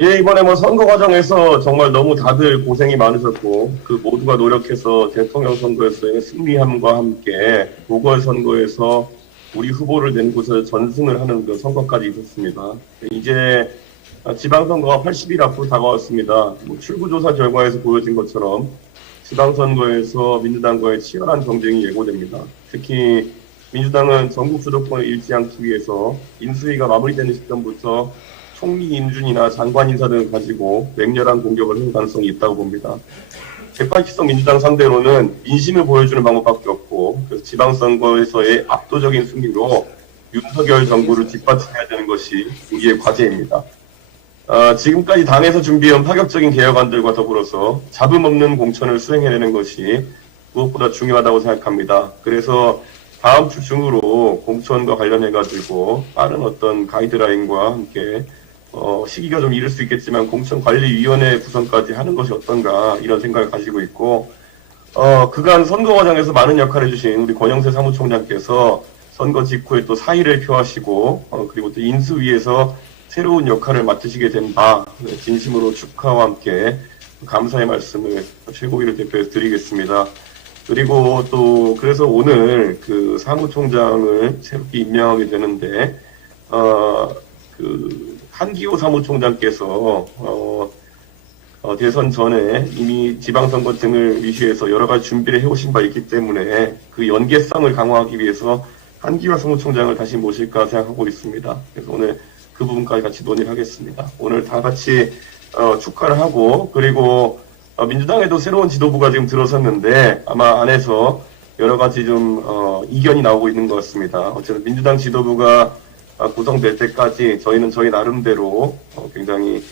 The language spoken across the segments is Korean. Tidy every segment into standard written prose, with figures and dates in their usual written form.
예, 이번에 뭐 선거 과정에서 정말 너무 다들 고생이 많으셨고, 그 모두가 노력해서 대통령 선거에서의 승리함과 함께 보궐선거에서 우리 후보를 낸 곳에서 전승을 하는 그 선거까지 있었습니다. 이제 지방선거가 80일 앞으로 다가왔습니다. 뭐 출구조사 결과에서 보여진 것처럼 지방선거에서 민주당과의 치열한 경쟁이 예고됩니다. 특히 민주당은 전국 주도권을 잃지 않기 위해서 인수위가 마무리되는 시점부터 총리 인준이나 장관 인사 등을 가지고 맹렬한 공격을 할 가능성이 있다고 봅니다. 180석 민주당 상대로는 민심을 보여주는 방법밖에 없고, 그래서 지방선거에서의 압도적인 승리로 윤석열 정부를 뒷받침해야 되는 것이 우리의 과제입니다. 지금까지 당에서 준비해온 파격적인 개혁안들과 더불어서 잡음 없는 공천을 수행해내는 것이 무엇보다 중요하다고 생각합니다. 그래서 다음 주 중으로 공천과 관련해가지고 빠른 어떤 가이드라인과 함께 시기가 좀 이를 수 있겠지만 공천관리위원회 구성까지 하는 것이 어떤가 이런 생각을 가지고 있고, 그간 선거 과정에서 많은 역할을 해주신 우리 권영세 사무총장께서 선거 직후에 또 사의를 표하시고 그리고 또 인수위에서 새로운 역할을 맡으시게 된 바 진심으로 축하와 함께 감사의 말씀을 최고위를 대표해서 드리겠습니다. 그리고 또 그래서 오늘 그 사무총장을 새롭게 임명하게 되는데 그 한기호 사무총장께서 대선 전에 이미 지방선거 등을 위시해서 여러 가지 준비를 해오신 바 있기 때문에 그 연계성을 강화하기 위해서 한기호 사무총장을 다시 모실까 생각하고 있습니다. 그래서 오늘 그 부분까지 같이 논의를 하겠습니다. 오늘 다 같이 축하를 하고, 그리고 민주당에도 새로운 지도부가 지금 들어섰는데 아마 안에서 여러 가지 좀 이견이 나오고 있는 것 같습니다. 어쨌든 민주당 지도부가 구성될 때까지 저희는 저희 나름대로 굉장히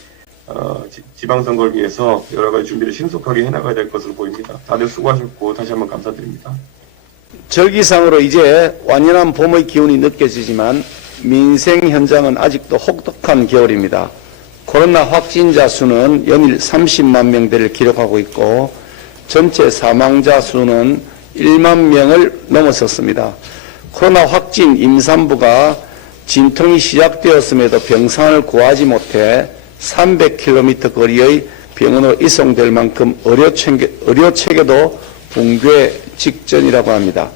지방선거를 위해서 여러 가지 준비를 신속하게 해나가야 될 것으로 보입니다. 다들 수고하셨고 다시 한번 감사드립니다. 절기상으로 이제 완연한 봄의 기운이 느껴지지만 민생 현장은 아직도 혹독한 겨울입니다. 코로나 확진자 수는 연일 30만 명대를 기록하고 있고 전체 사망자 수는 1만 명을 넘어섰습니다. 코로나 확진 임산부가 진통이 시작되었음에도 병상을 구하지 못해 300km 거리의 병원으로 이송될 만큼 의료체계도 붕괴 직전이라고 합니다.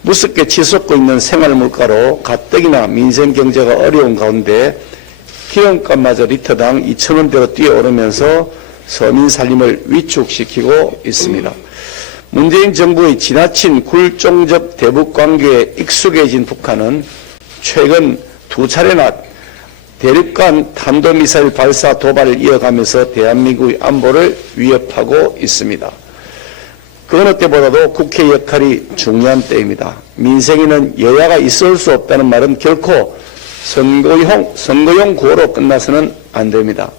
무섭게 치솟고 있는 생활물가로 가뜩이나 민생경제가 어려운 가운데 기름값마저 리터당 2,000원대로 뛰어오르면서 서민 살림을 위축시키고 있습니다. 문재인 정부의 지나친 굴종적 대북 관계에 익숙해진 북한은 최근 두 차례나 대륙간 탄도미사일 발사 도발을 이어가면서 대한민국의 안보를 위협하고 있습니다. 그 어느 때보다도 국회 역할이 중요한 때입니다. 민생에는 여야가 있을 수 없다는 말은 결코 선거용 구호로 끝나서는 안 됩니다.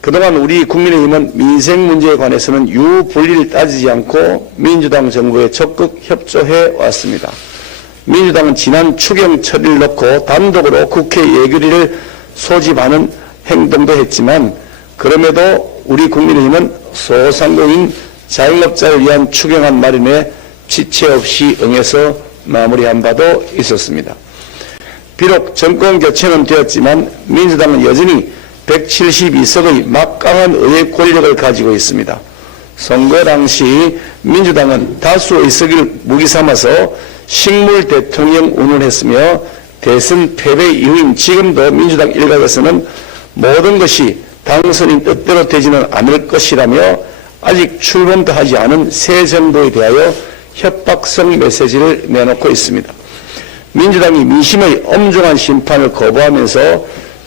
그동안 우리 국민의힘은 민생 문제에 관해서는 유불리를 따지지 않고 민주당 정부에 적극 협조해 왔습니다. 민주당은 지난 추경 처리를 놓고 단독으로 국회 예결위를 소집하는 행동도 했지만 그럼에도 우리 국민의힘은 소상공인 자영업자를 위한 추경안 마련에 지체 없이 응해서 마무리한 바도 있었습니다. 비록 정권 교체는 되었지만 민주당은 여전히 172석의 막강한 의회 권력을 가지고 있습니다. 선거 당시 민주당은 다수 의석을 무기 삼아서 식물 대통령 운운했으며 대선 패배 이후인 지금도 민주당 일각에서는 모든 것이 당선인 뜻대로 되지는 않을 것이라며 아직 출범도 하지 않은 새 정부에 대하여 협박성 메시지를 내놓고 있습니다. 민주당이 민심의 엄중한 심판을 거부하면서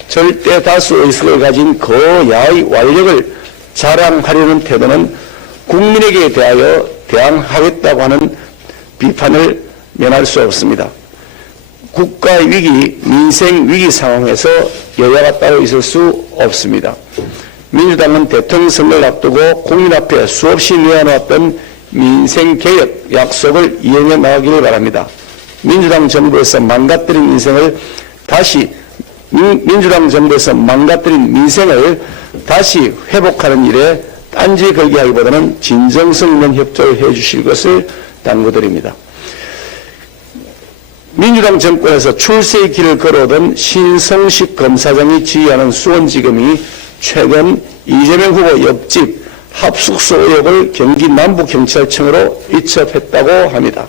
절대 다수 의석을 가진 거야의 완력을 자랑하려는 태도는 국민에게 대하여 대항하겠다고 하는 비판을 면할 수 없습니다. 국가의 위기, 민생 위기 상황에서 여야가 따로 있을 수 없습니다. 민주당은 대통령 선거를 앞두고 국민 앞에 수없이 내어놓았던 민생개혁 약속을 이행해 나가기를 바랍니다. 민주당 정부에서 망가뜨린 민생을 다시 회복하는 일에 딴지 걸기 하기보다는 진정성 있는 협조를 해 주실 것을 당부드립니다. 민주당 정권에서 출세의 길을 걸어오던 신성식 검사장이 지휘하는 수원지검이 최근 이재명 후보 옆집 합숙소 의혹을 경기 남부경찰청으로 이첩했다고 합니다.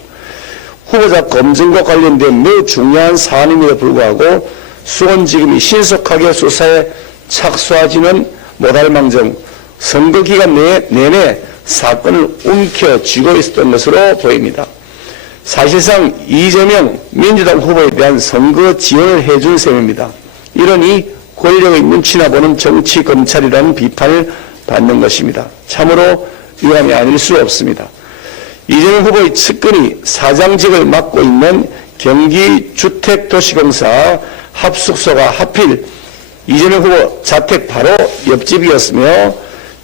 후보자 검증과 관련된 매우 중요한 사안임에도 불구하고 수원지검이 신속하게 수사에 착수하지는 못할 망정 선거 기간 내내 사건을 움켜쥐고 있었던 것으로 보입니다. 사실상 이재명 민주당 후보에 대한 선거 지원을 해준 셈입니다. 이러니 권력의 눈치나 보는 정치 검찰이라는 비판을 받는 것입니다. 참으로 유감이 아닐 수 없습니다. 이재명 후보의 측근이 사장직을 맡고 있는 경기주택도시공사 합숙소가 하필 이재명 후보 자택 바로 옆집이었으며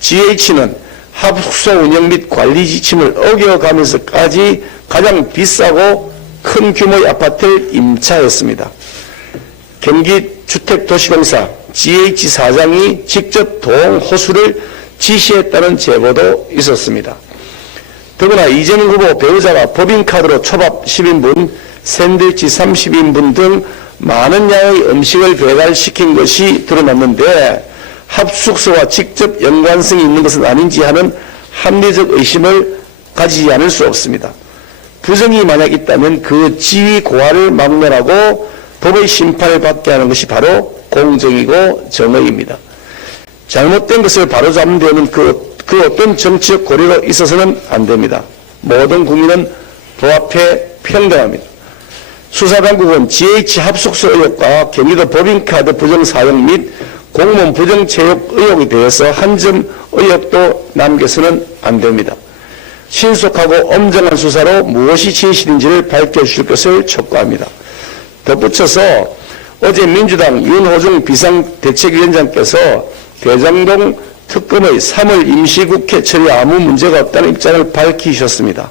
GH는 합숙소 운영 및 관리 지침을 어겨가면서까지 가장 비싸고 큰 규모의 아파트를 임차했습니다. 경기주택도시공사 GH 사장이 직접 동호수를 지시했다는 제보도 있었습니다. 더구나 이재명 후보 배우자가 법인카드로 초밥 10인분, 샌드위치 30인분 등 많은 양의 음식을 배달시킨 것이 드러났는데 합숙소와 직접 연관성이 있는 것은 아닌지 하는 합리적 의심을 가지지 않을 수 없습니다. 부정이 만약 있다면 그 지위 고하를 막론하고 법의 심판을 받게 하는 것이 바로 공정이고 정의입니다. 잘못된 것을 바로잡는 데는 그 어떤 정치적 고려가 있어서는 안 됩니다. 모든 국민은 법 앞에 평등합니다. 수사당국은 GH 합숙소 의혹과 경기도 법인카드 부정 사용 및 공무원 부정 채용 의혹에 대해서 한 점 의혹도 남겨서는 안 됩니다. 신속하고 엄정한 수사로 무엇이 진실인지를 밝혀주실 것을 촉구합니다. 덧붙여서 어제 민주당 윤호중 비상대책위원장께서 대장동 특검의 3월 임시국회 처리에 아무 문제가 없다는 입장을 밝히셨습니다.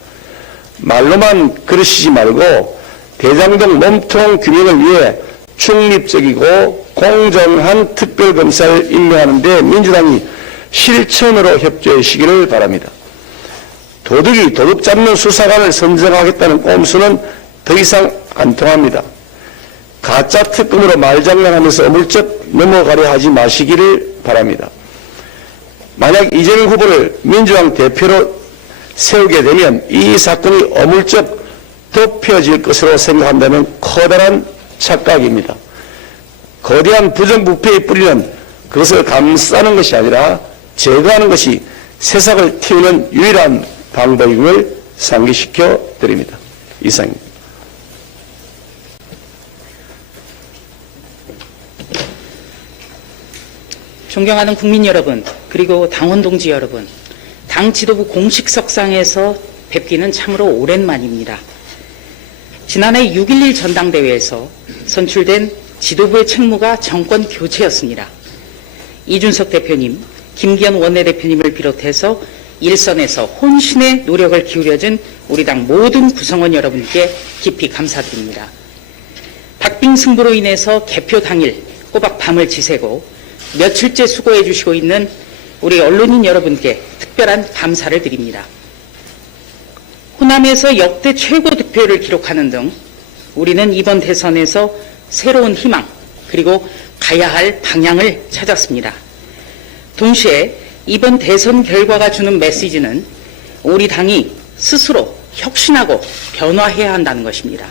말로만 그러시지 말고 대장동 몸통 균형을 위해 중립적이고 공정한 특별검사를 임명하는 데 민주당이 실천으로 협조해 주시기를 바랍니다. 도둑이 도둑 잡는 수사관을 선정하겠다는 꼼수는 더 이상 안 통합니다. 가짜 특검으로 말장난하면서 어물쩍 넘어가려 하지 마시기를 바랍니다. 만약 이재명 후보를 민주당 대표로 세우게 되면 이 사건이 어물쩍 덮여질 것으로 생각한다면 커다란 착각입니다. 거대한 부정부패의 뿌리는 그것을 감싸는 것이 아니라 제거하는 것이 새싹을 틔우는 유일한 방법임을 상기시켜 드립니다. 이상입니다. 존경하는 국민 여러분, 그리고 당원 동지 여러분, 당 지도부 공식석상에서 뵙기는 참으로 오랜만입니다. 지난해 6.11 전당대회에서 선출된 지도부의 책무가 정권 교체였습니다. 이준석 대표님, 김기현 원내대표님을 비롯해서 일선에서 혼신의 노력을 기울여준 우리 당 모든 구성원 여러분께 깊이 감사드립니다. 박빙 승부로 인해서 개표 당일 꼬박 밤을 지새고 며칠째 수고해 주시고 있는 우리 언론인 여러분께 특별한 감사를 드립니다. 호남에서 역대 최고 득표를 기록하는 등 우리는 이번 대선에서 새로운 희망 그리고 가야 할 방향을 찾았습니다. 동시에 이번 대선 결과가 주는 메시지는 우리 당이 스스로 혁신하고 변화해야 한다는 것입니다.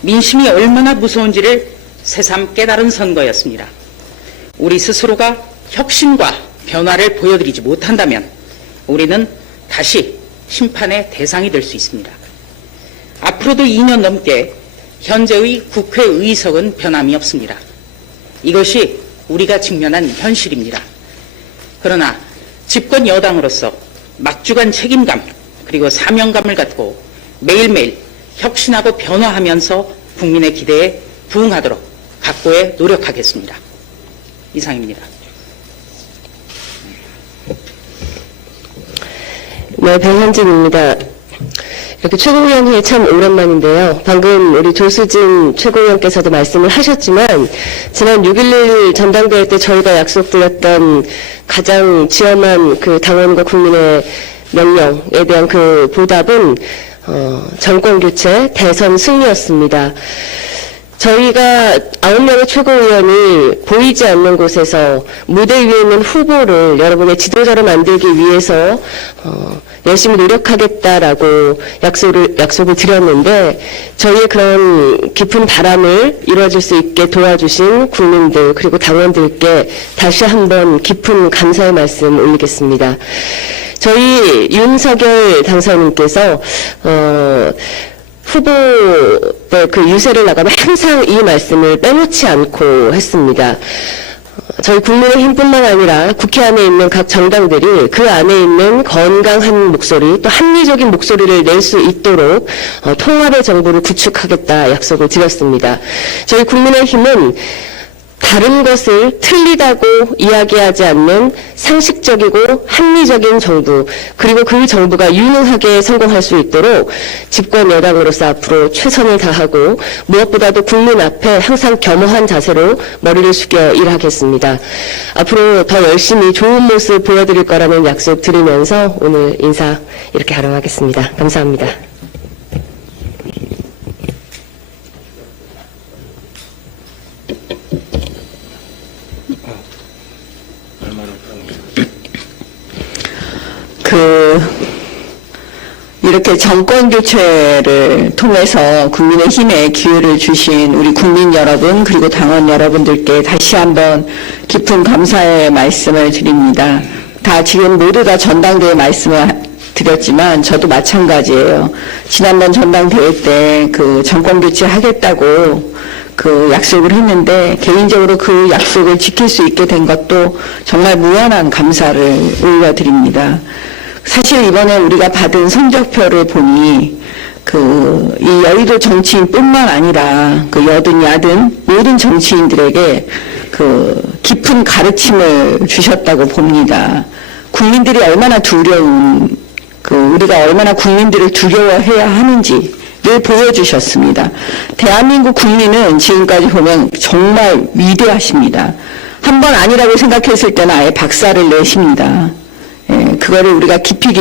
민심이 얼마나 무서운지를 새삼 깨달은 선거였습니다. 우리 스스로가 혁신과 변화를 보여드리지 못한다면 우리는 다시 심판의 대상이 될 수 있습니다. 앞으로도 2년 넘게 현재의 국회의석은 변함이 없습니다. 이것이 우리가 직면한 현실입니다. 그러나 집권 여당으로서 막중한 책임감 그리고 사명감을 갖고 매일매일 혁신하고 변화하면서 국민의 기대에 부응하도록 각고에 노력하겠습니다. 이상입니다. 네, 배현진입니다. 이렇게 최고위원회 참 오랜만인데요. 방금 우리 조수진 최고위원께서도 말씀을 하셨지만 지난 6.11 전당대회 때 저희가 약속드렸던 가장 지엄한 그 당원과 국민의 명령에 대한 그 보답은 정권 교체, 대선 승리였습니다. 저희가 9명의 최고위원이 보이지 않는 곳에서 무대 위에 있는 후보를 여러분의 지도자로 만들기 위해서 열심히 노력하겠다라고 약속을 드렸는데 저희의 그런 깊은 바람을 이루어질 수 있게 도와주신 국민들 그리고 당원들께 다시 한번 깊은 감사의 말씀 올리겠습니다. 저희 윤석열 당선인께서 후보의 그 유세를 나가면 항상 이 말씀을 빼놓지 않고 했습니다. 저희 국민의힘뿐만 아니라 국회 안에 있는 각 정당들이 그 안에 있는 건강한 목소리 또 합리적인 목소리를 낼 수 있도록 통합의 정부를 구축하겠다 약속을 드렸습니다. 저희 국민의힘은 다른 것을 틀리다고 이야기하지 않는 상식적이고 합리적인 정부 그리고 그 정부가 유능하게 성공할 수 있도록 집권 여당으로서 앞으로 최선을 다하고 무엇보다도 국민 앞에 항상 겸허한 자세로 머리를 숙여 일하겠습니다. 앞으로 더 열심히 좋은 모습 보여드릴 거라는 약속 드리면서 오늘 인사 이렇게 하러 하겠습니다. 감사합니다. 이렇게 정권 교체를 통해서 국민의힘에 기회를 주신 우리 국민 여러분 그리고 당원 여러분들께 다시 한번 깊은 감사의 말씀을 드립니다. 다 지금 모두 다 전당대회 말씀을 드렸지만 저도 마찬가지예요. 지난번 전당대회 때 그 정권 교체하겠다고 그 약속을 했는데 개인적으로 그 약속을 지킬 수 있게 된 것도 정말 무한한 감사를 올려드립니다. 사실 이번에 우리가 받은 성적표를 보니 이 여의도 정치인뿐만 아니라 그 여든 야든 모든 정치인들에게 깊은 가르침을 주셨다고 봅니다. 국민들이 얼마나 두려운 우리가 얼마나 국민들을 두려워해야 하는지를 보여주셨습니다. 대한민국 국민은 지금까지 보면 정말 위대하십니다. 한 번 아니라고 생각했을 때는 아예 박살을 내십니다. 그거를 우리가 깊이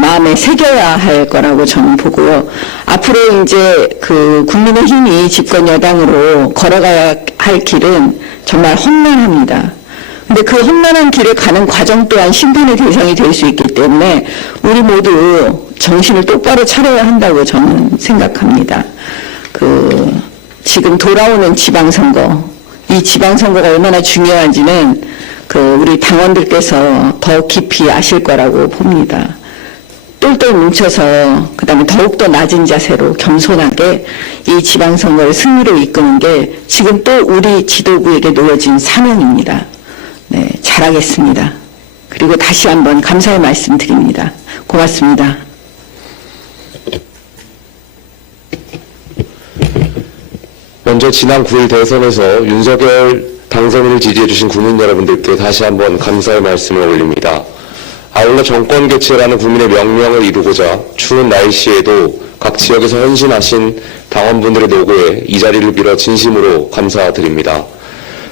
마음에 새겨야 할 거라고 저는 보고요. 앞으로 이제 국민의힘이 집권 여당으로 걸어가야 할 길은 정말 험난합니다. 근데 그 험난한 길을 가는 과정 또한 심판의 대상이 될 수 있기 때문에 우리 모두 정신을 똑바로 차려야 한다고 저는 생각합니다. 지금 돌아오는 지방선거, 이 지방선거가 얼마나 중요한지는 우리 당원들께서 더 깊이 아실 거라고 봅니다. 똘똘 뭉쳐서 그다음에 더욱더 낮은 자세로 겸손하게 이 지방선거를 승리로 이끄는 게 지금 또 우리 지도부에게 놓여진 사명입니다. 네, 잘하겠습니다. 그리고 다시 한번 감사의 말씀 드립니다. 고맙습니다. 먼저 지난 9일 대선에서 윤석열 당선인을 지지해주신 국민 여러분들께 다시 한번 감사의 말씀을 올립니다. 아울러 정권 교체라는 국민의 명령을 이루고자 추운 날씨에도 각 지역에서 헌신하신 당원분들의 노고에 이 자리를 빌어 진심으로 감사드립니다.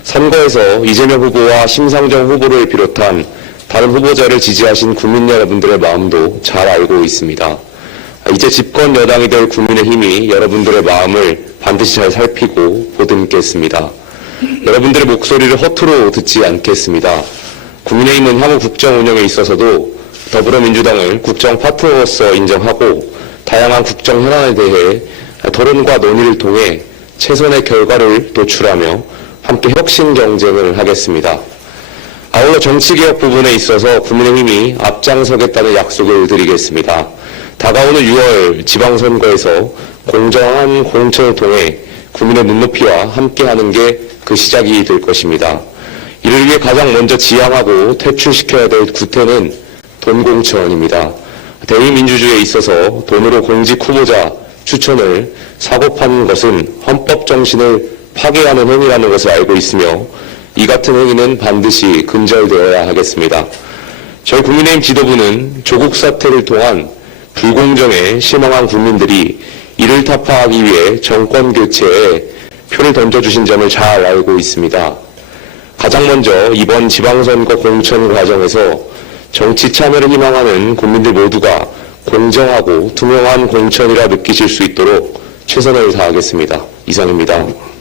선거에서 이재명 후보와 심상정 후보를 비롯한 다른 후보자를 지지하신 국민 여러분들의 마음도 잘 알고 있습니다. 이제 집권 여당이 될 국민의힘이 여러분들의 마음을 반드시 잘 살피고 보듬겠습니다. 여러분들의 목소리를 허투루 듣지 않겠습니다. 국민의힘은 향후 국정 운영에 있어서도 더불어민주당을 국정 파트너로서 인정하고 다양한 국정 현안에 대해 토론과 논의를 통해 최선의 결과를 도출하며 함께 혁신 경쟁을 하겠습니다. 아울러 정치개혁 부분에 있어서 국민의힘이 앞장서겠다는 약속을 드리겠습니다. 다가오는 6월 지방선거에서 공정한 공천을 통해 국민의 눈높이와 함께하는 게 그 시작이 될 것입니다. 이를 위해 가장 먼저 지향하고 퇴출시켜야 될 구태는 돈공천입니다. 대의민주주의에 있어서 돈으로 공직 후보자 추천을 사고파는 것은 헌법 정신을 파괴하는 행위라는 것을 알고 있으며 이 같은 행위는 반드시 근절되어야 하겠습니다. 저희 국민의힘 지도부는 조국 사태를 통한 불공정에 실망한 국민들이 이를 타파하기 위해 정권 교체에 표를 던져주신 점을 잘 알고 있습니다. 가장 먼저 이번 지방선거 공천 과정에서 정치 참여를 희망하는 국민들 모두가 공정하고 투명한 공천이라 느끼실 수 있도록 최선을 다하겠습니다. 이상입니다.